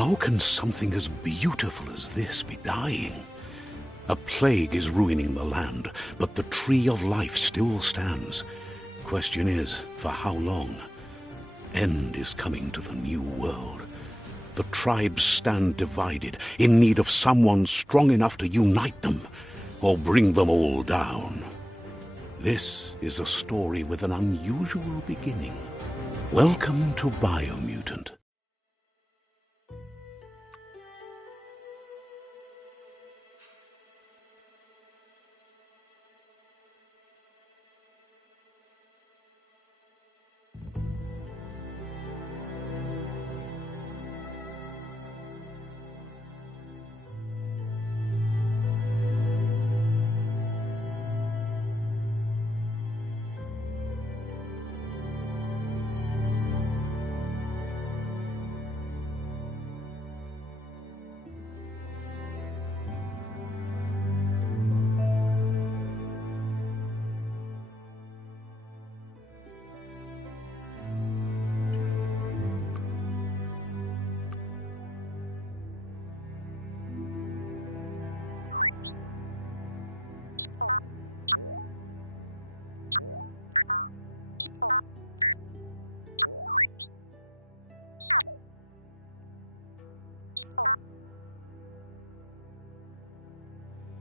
How can something as beautiful as this be dying? A plague is ruining the land, but the tree of life still stands. Question is, for how long? End is coming to the new world. The tribes stand divided, in need of someone strong enough to unite them, or bring them all down. This is a story with an unusual beginning. Welcome to Biomutant.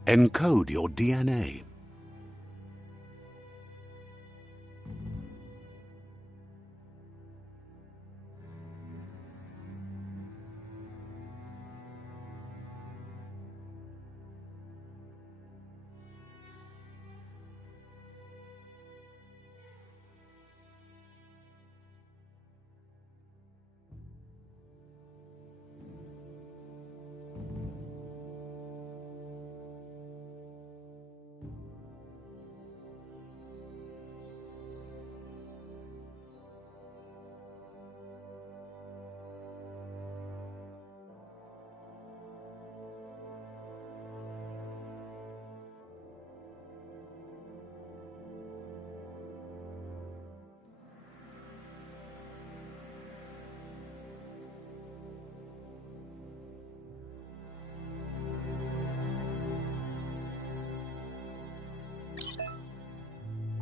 Encode your DNA.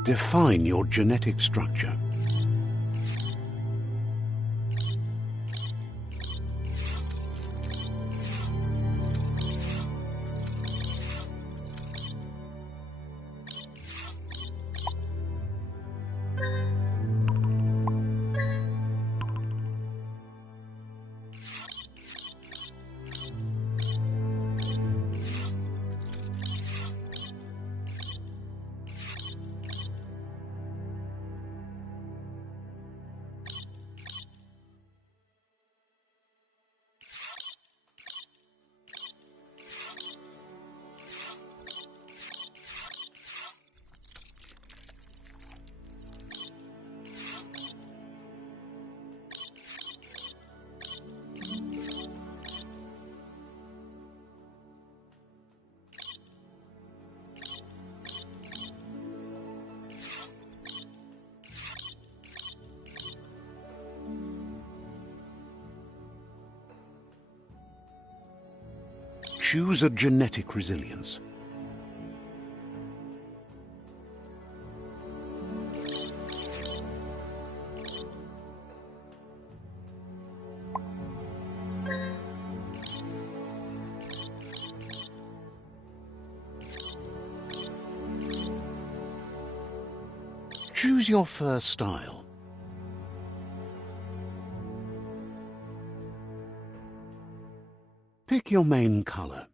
Define your genetic structure. Choose a genetic resilience. Choose your fur style. Pick your main color.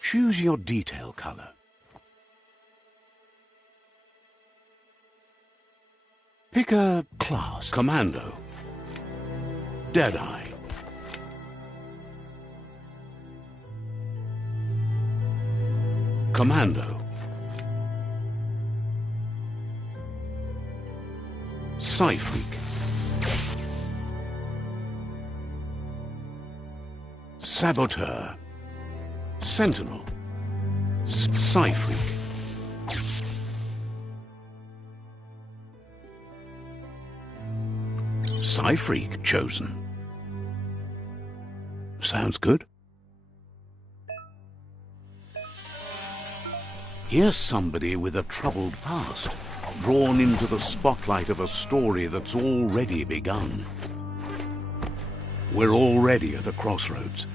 Choose your detail color. Pick a class. Commando. Deadeye. Commando. Psy-Freak. Saboteur. Sentinel. Psy-Freak. Psy-freak chosen. Sounds good. Here's somebody with a troubled past, drawn into the spotlight of a story that's already begun. We're already at a crossroads.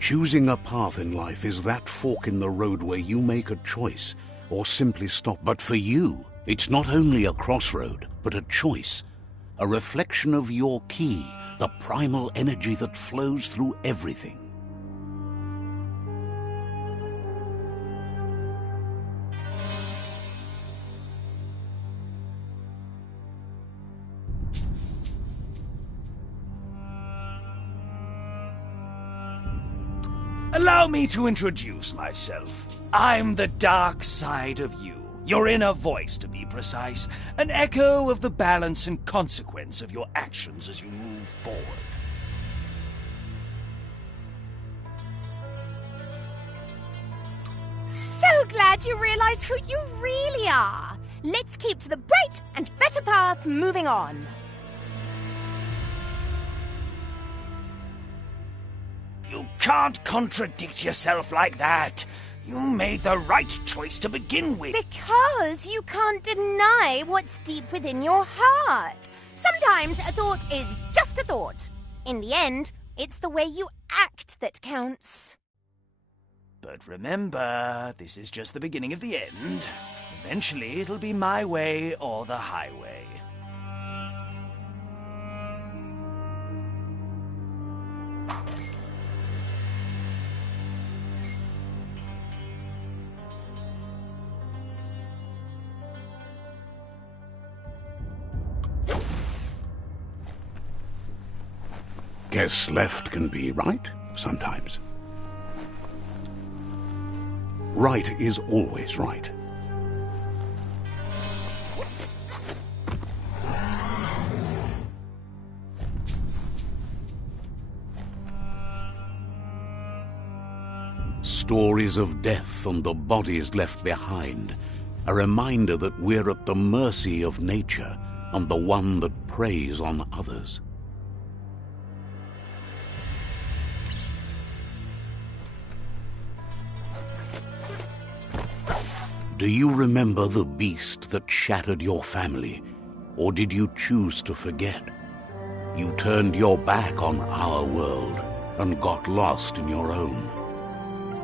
Choosing a path in life is that fork in the road where you make a choice, or simply stop. But for you, it's not only a crossroad, but a choice. A reflection of your key, the primal energy that flows through everything. Allow me to introduce myself. I'm the dark side of you. Your inner voice, to be precise. An echo of the balance and consequence of your actions as you move forward. So glad you realize who you really are. Let's keep to the bright and better path moving on. You can't contradict yourself like that. You made the right choice to begin with. Because you can't deny what's deep within your heart. Sometimes a thought is just a thought. In the end, it's the way you act that counts. But remember, this is just the beginning of the end. Eventually, it'll be my way or the highway. Guess left can be right, sometimes. Right is always right. Stories of death and the bodies left behind. A reminder that we're at the mercy of nature and the one that preys on others. Do you remember the beast that shattered your family, or did you choose to forget? You turned your back on our world and got lost in your own.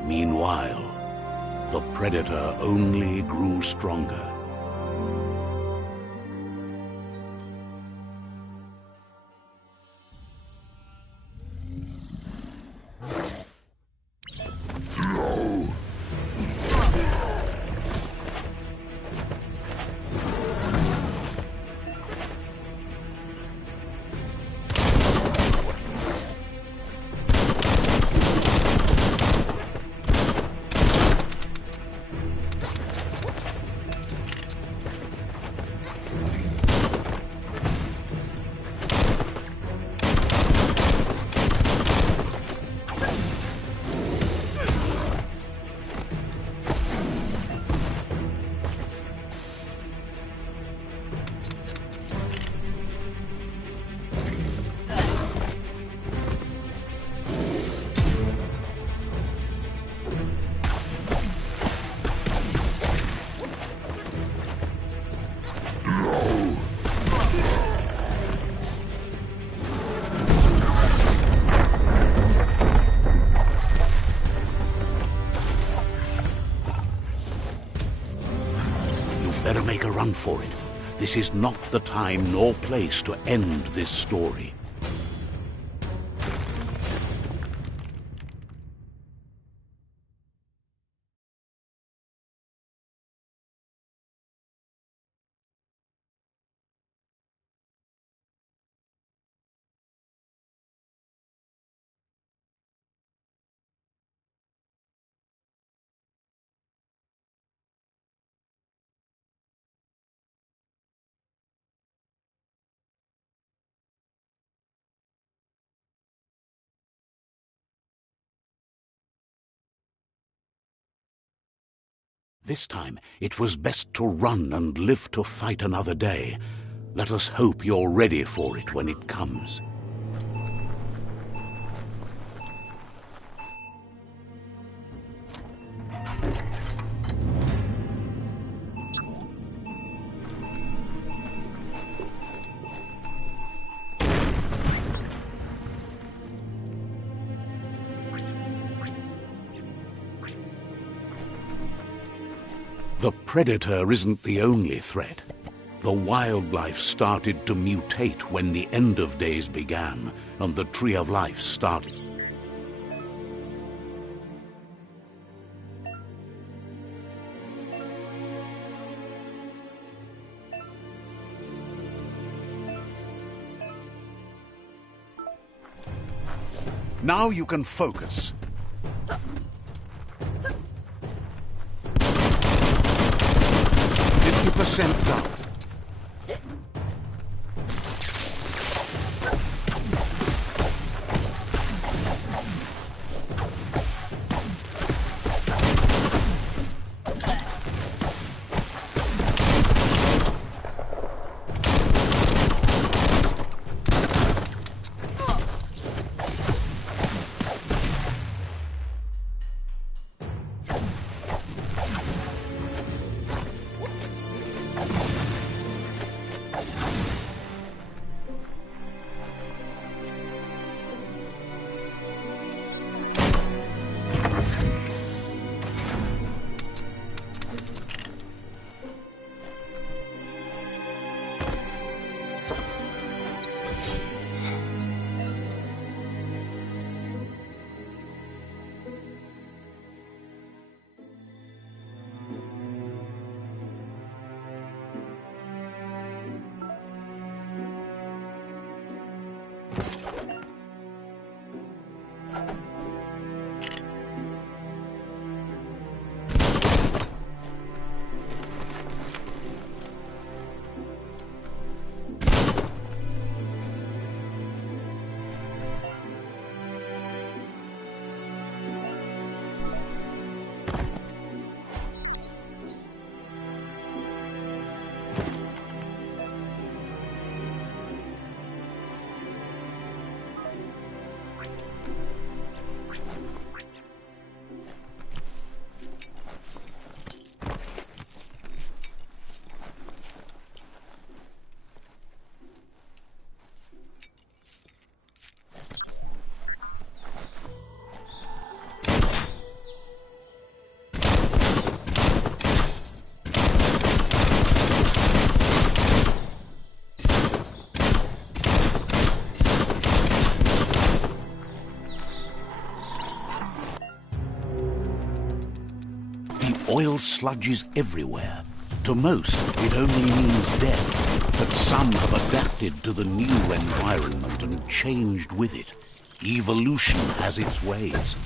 Meanwhile, the predator only grew stronger. Better make a run for it. This is not the time nor place to end this story. This time, it was best to run and live to fight another day. Let us hope you're ready for it when it comes. The predator isn't the only threat. The wildlife started to mutate when the end of days began, and the Tree of Life started. Now you can focus. 50% done. Oil sludges everywhere. To most, it only means death, but some have adapted to the new environment and changed with it. Evolution has its ways.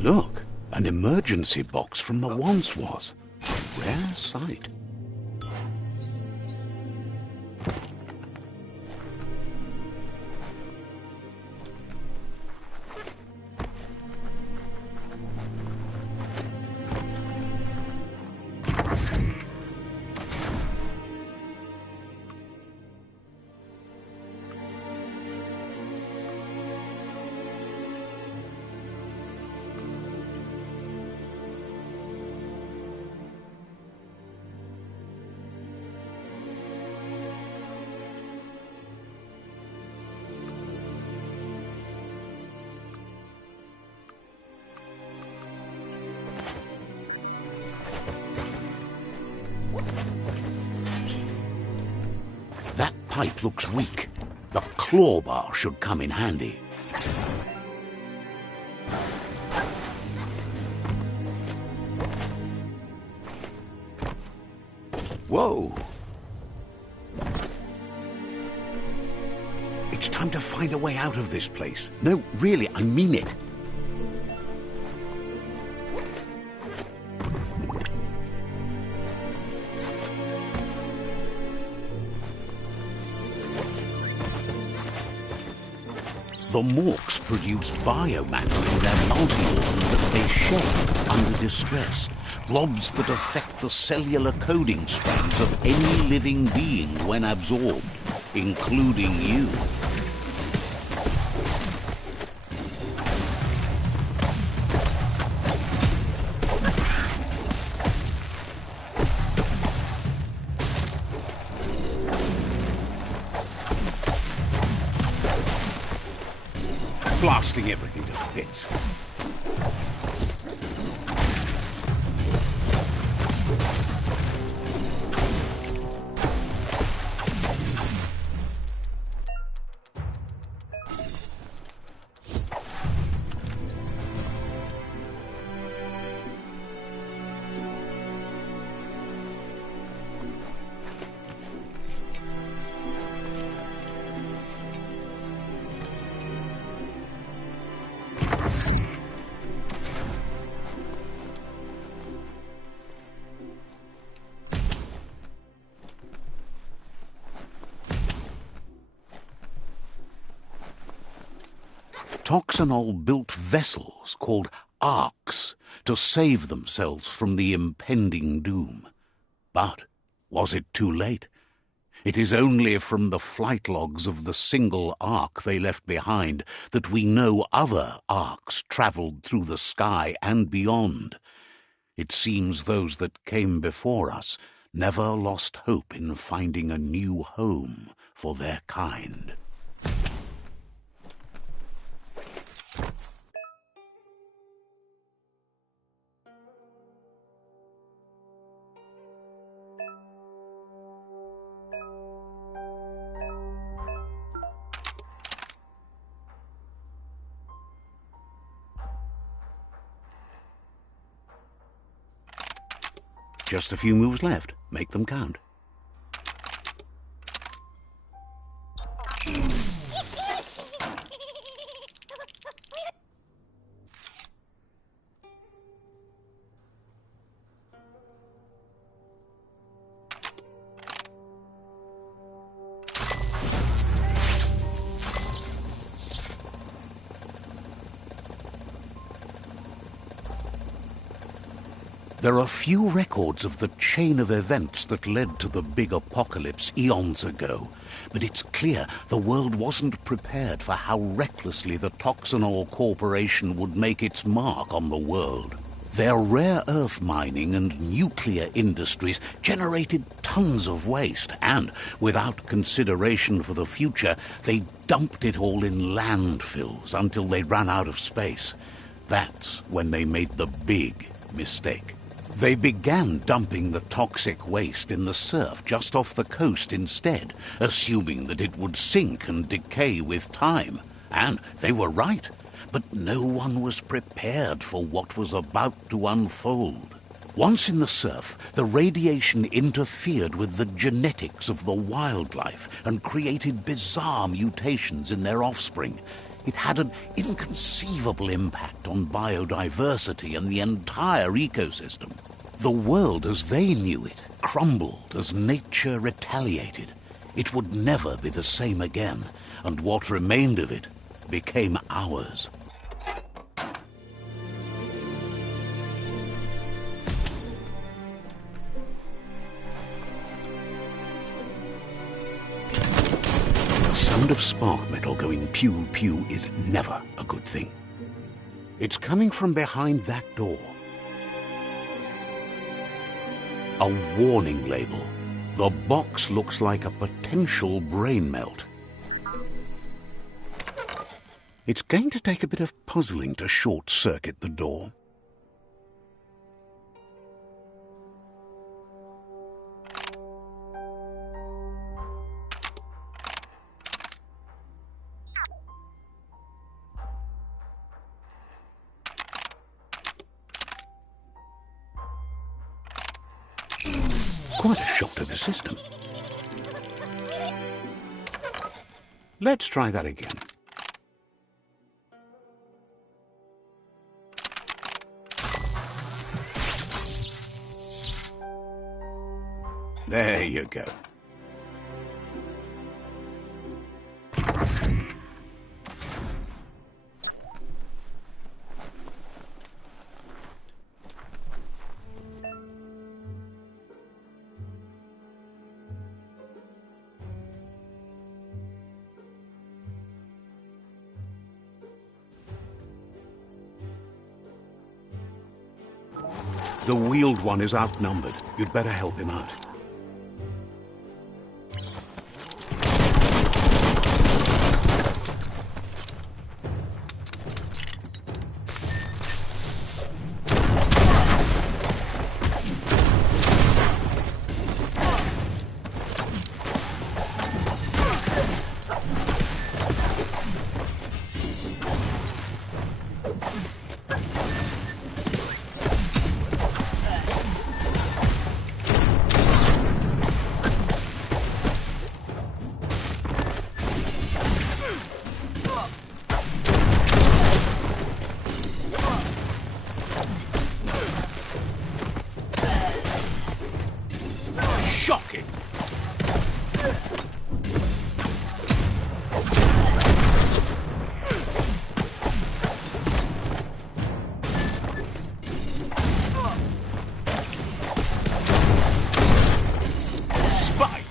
Look, an emergency box from the once was. Rare sight. That pipe looks weak. The claw bar should come in handy. Whoa! It's time to find a way out of this place. No, really, I mean it. The Morks produce biomatter in their multi-organ that they shed under distress. Blobs that affect the cellular coding strands of any living being when absorbed, including you. Blasting everything to bits. Toxanol built vessels called arks to save themselves from the impending doom. But was it too late? It is only from the flight logs of the single ark they left behind that we know other arks travelled through the sky and beyond. It seems those that came before us never lost hope in finding a new home for their kind. Just a few moves left. Make them count. There are few records of the chain of events that led to the big apocalypse eons ago, but it's clear the world wasn't prepared for how recklessly the Toxanol Corporation would make its mark on the world. Their rare earth mining and nuclear industries generated tons of waste, and, without consideration for the future, they dumped it all in landfills until they ran out of space. That's when they made the big mistake. They began dumping the toxic waste in the surf just off the coast instead, assuming that it would sink and decay with time. And they were right. But no one was prepared for what was about to unfold. Once in the surf, the radiation interfered with the genetics of the wildlife and created bizarre mutations in their offspring. It had an inconceivable impact on biodiversity and the entire ecosystem. The world as they knew it crumbled as nature retaliated. It would never be the same again, and what remained of it became ours. The sound of spark metal going pew-pew is never a good thing. It's coming from behind that door. A warning label. The box looks like a potential brain melt. It's going to take a bit of puzzling to short-circuit the door. Quite a shock to the system. Let's try that again. There you go. The wheeled one is outnumbered. You'd better help him out. Shocking! Spiked!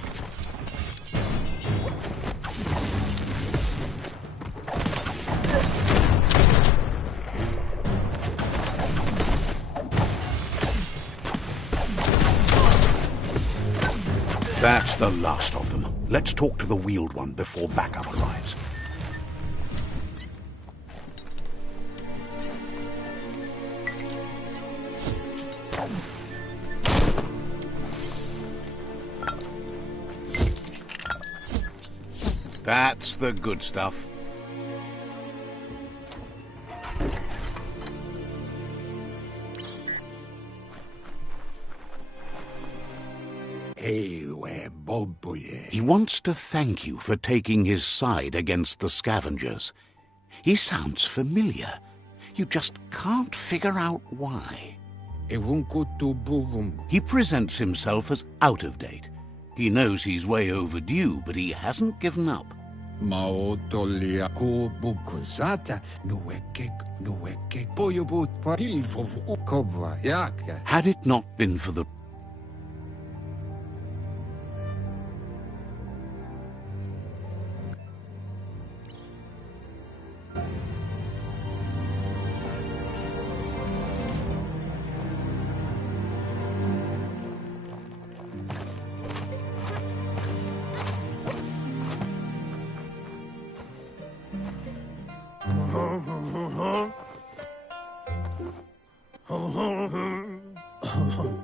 That's the last of them. Let's talk to the wheeled one before backup arrives. That's the good stuff. He wants to thank you for taking his side against the scavengers. He sounds familiar. You just can't figure out why. He presents himself as out of date. He knows he's way overdue, but he hasn't given up. Had it not been for the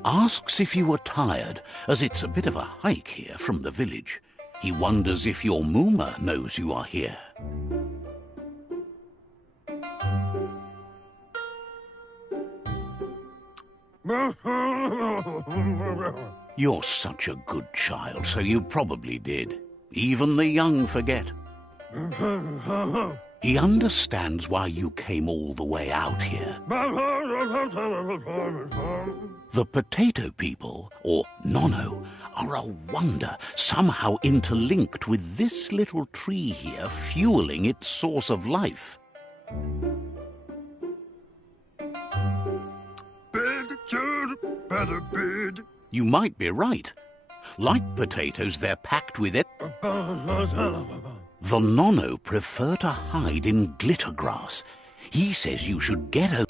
asks if you are tired, as it's a bit of a hike here from the village. He wonders if your Mooma knows you are here. You're such a good child, so you probably did. Even the young forget. He understands why you came all the way out here. The potato people, or Nono, are a wonder, somehow interlinked with this little tree here, fueling its source of life. You might be right. Like potatoes, they're packed with it. The Nono prefer to hide in glitter grass. He says you should get a...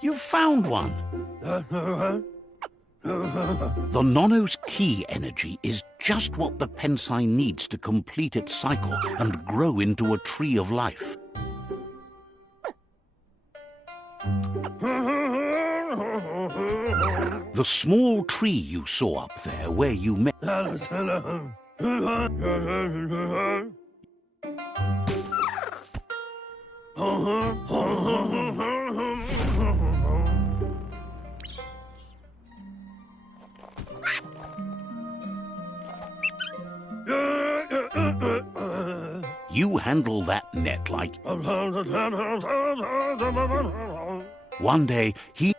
You found one. The Nono's key energy is just what the Pensai needs to complete its cycle and grow into a tree of life. The small tree you saw up there where you met... You handle that net like... One day, he...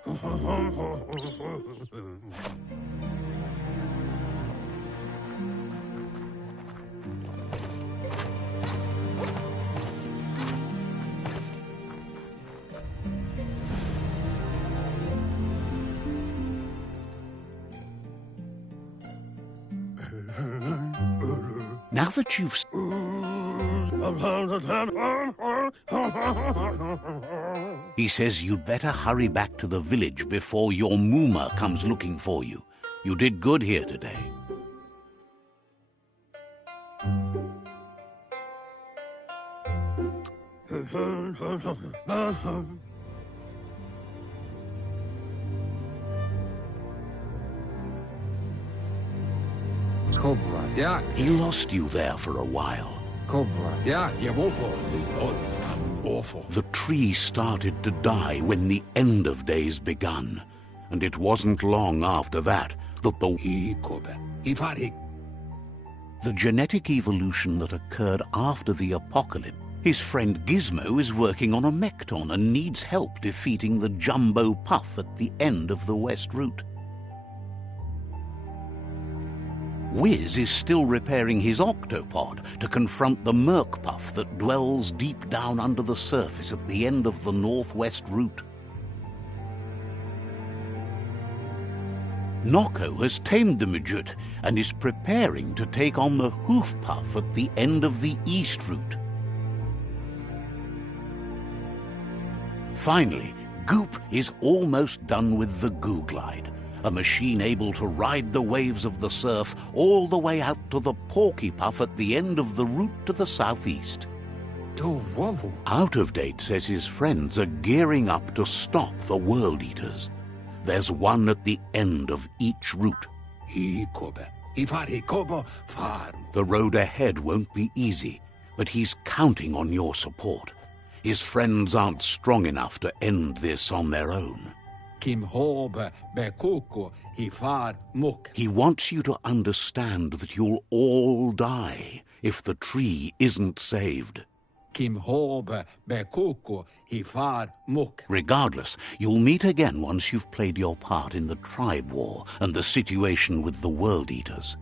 Now that you've... He says you'd better hurry back to the village before your Mooma comes looking for you. You did good here today. Cobra, yeah. He lost you there for a while. Cobra, yeah. The tree started to die when the end of days begun, and it wasn't long after that that the genetic evolution that occurred after the apocalypse. His friend Gizmo is working on a Mekton and needs help defeating the Jumbo Puff at the end of the West Route. Wiz is still repairing his octopod to confront the Merc Puff that dwells deep down under the surface at the end of the Northwest Route. Noko has tamed the Midget and is preparing to take on the Hoof Puff at the end of the East Route. Finally, Goop is almost done with the Goo Glide, a machine able to ride the waves of the surf all the way out to the Porky Puff at the end of the route to the southeast. Out of Date says his friends are gearing up to stop the World Eaters. There's one at the end of each route. The road ahead won't be easy, but he's counting on your support. His friends aren't strong enough to end this on their own. He wants you to understand that you'll all die if the tree isn't saved. Regardless, you'll meet again once you've played your part in the tribe war and the situation with the World Eaters.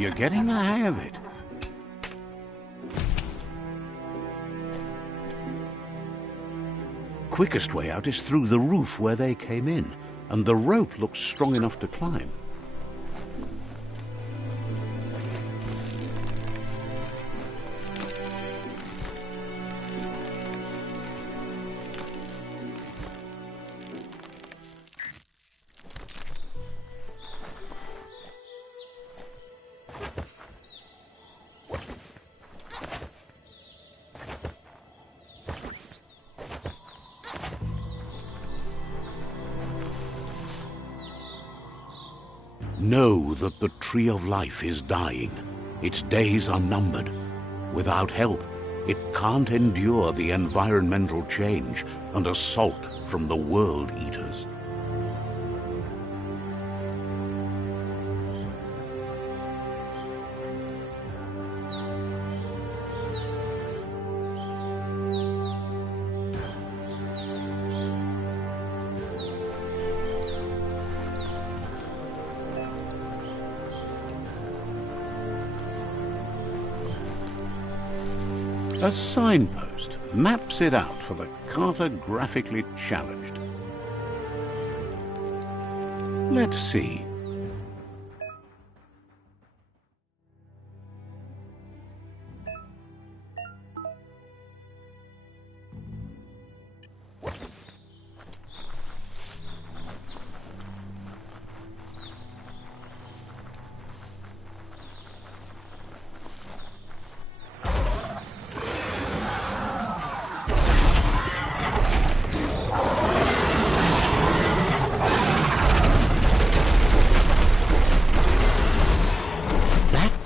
You're getting the hang of it. Quickest way out is through the roof where they came in, and the rope looks strong enough to climb. Know that the Tree of Life is dying. Its days are numbered. Without help, it can't endure the environmental change and assault from the World Eaters. A signpost maps it out for the cartographically challenged. Let's see.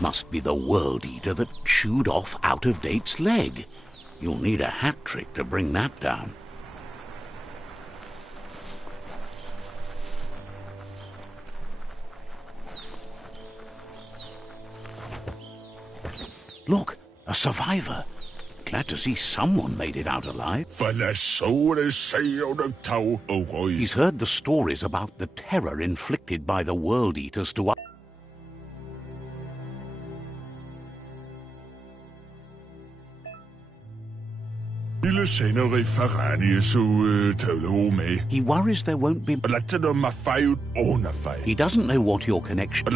Must be the World Eater that chewed off Out-of-Date's leg. You'll need a hat trick to bring that down. Look, a survivor. Glad to see someone made it out alive. He's heard the stories about the terror inflicted by the World Eaters to us. He worries there won't be. He doesn't know what your connection.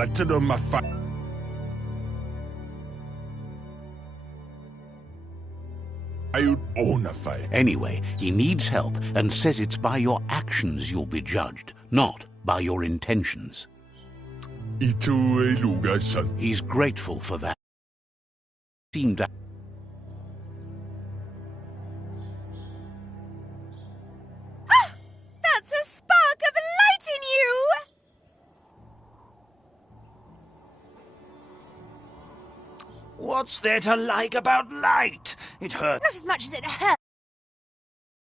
Anyway, he needs help and says it's by your actions you'll be judged, not by your intentions. He's grateful for that. Seemed to. That's a spark of light in you! What's there to like about light? It hurt. Not as much as it hurt.